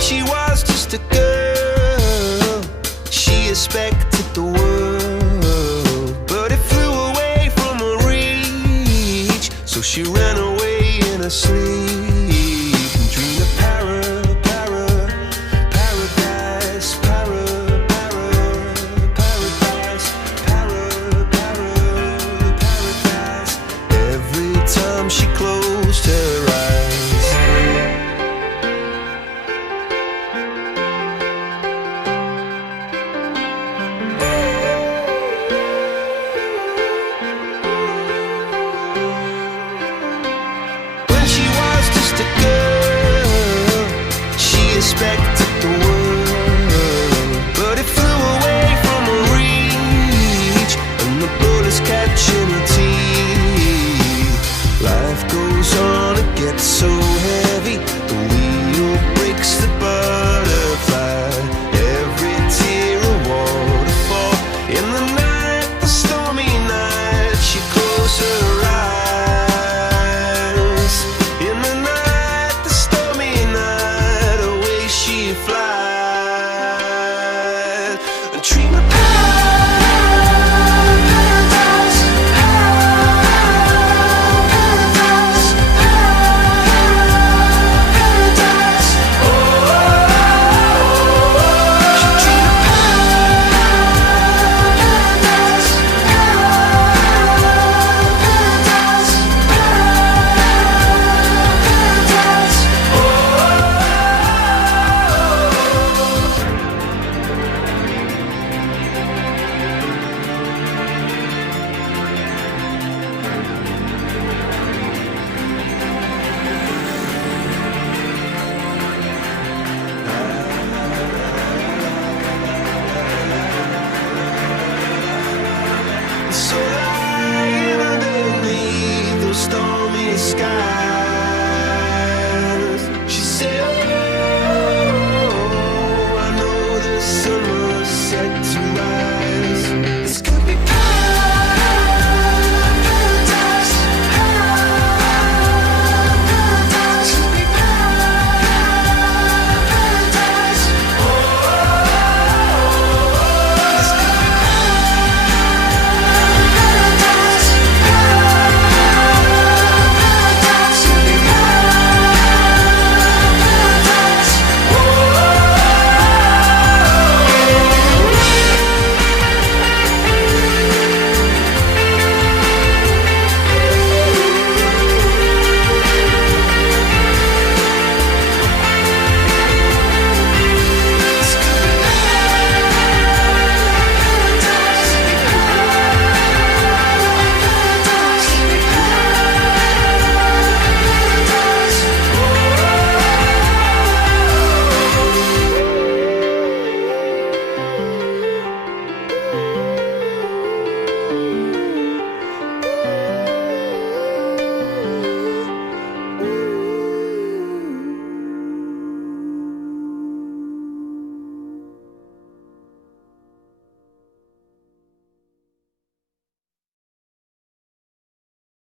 She was just a girl, she expected the world, but it flew away from her reach, so she ran away in her sleep and dreamed of paradise, paradise. Every time she closed her eyes, just a girl, she expected the world, but it flew away from her reach, and the bullets catching her teeth. Life goes on, it gets so heavy,